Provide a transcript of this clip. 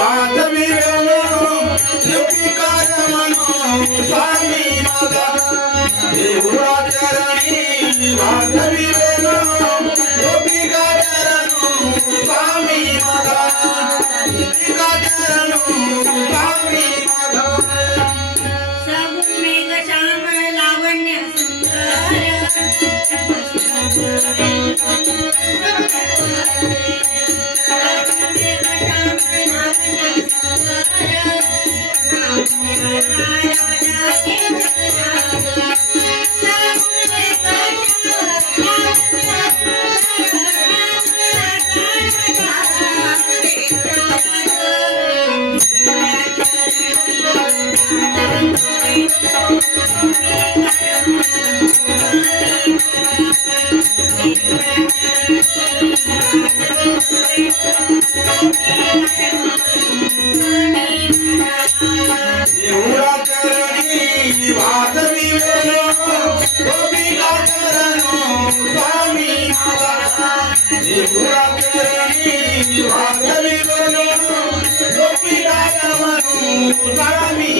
స్వామి దేవుడా ত্রিপুরা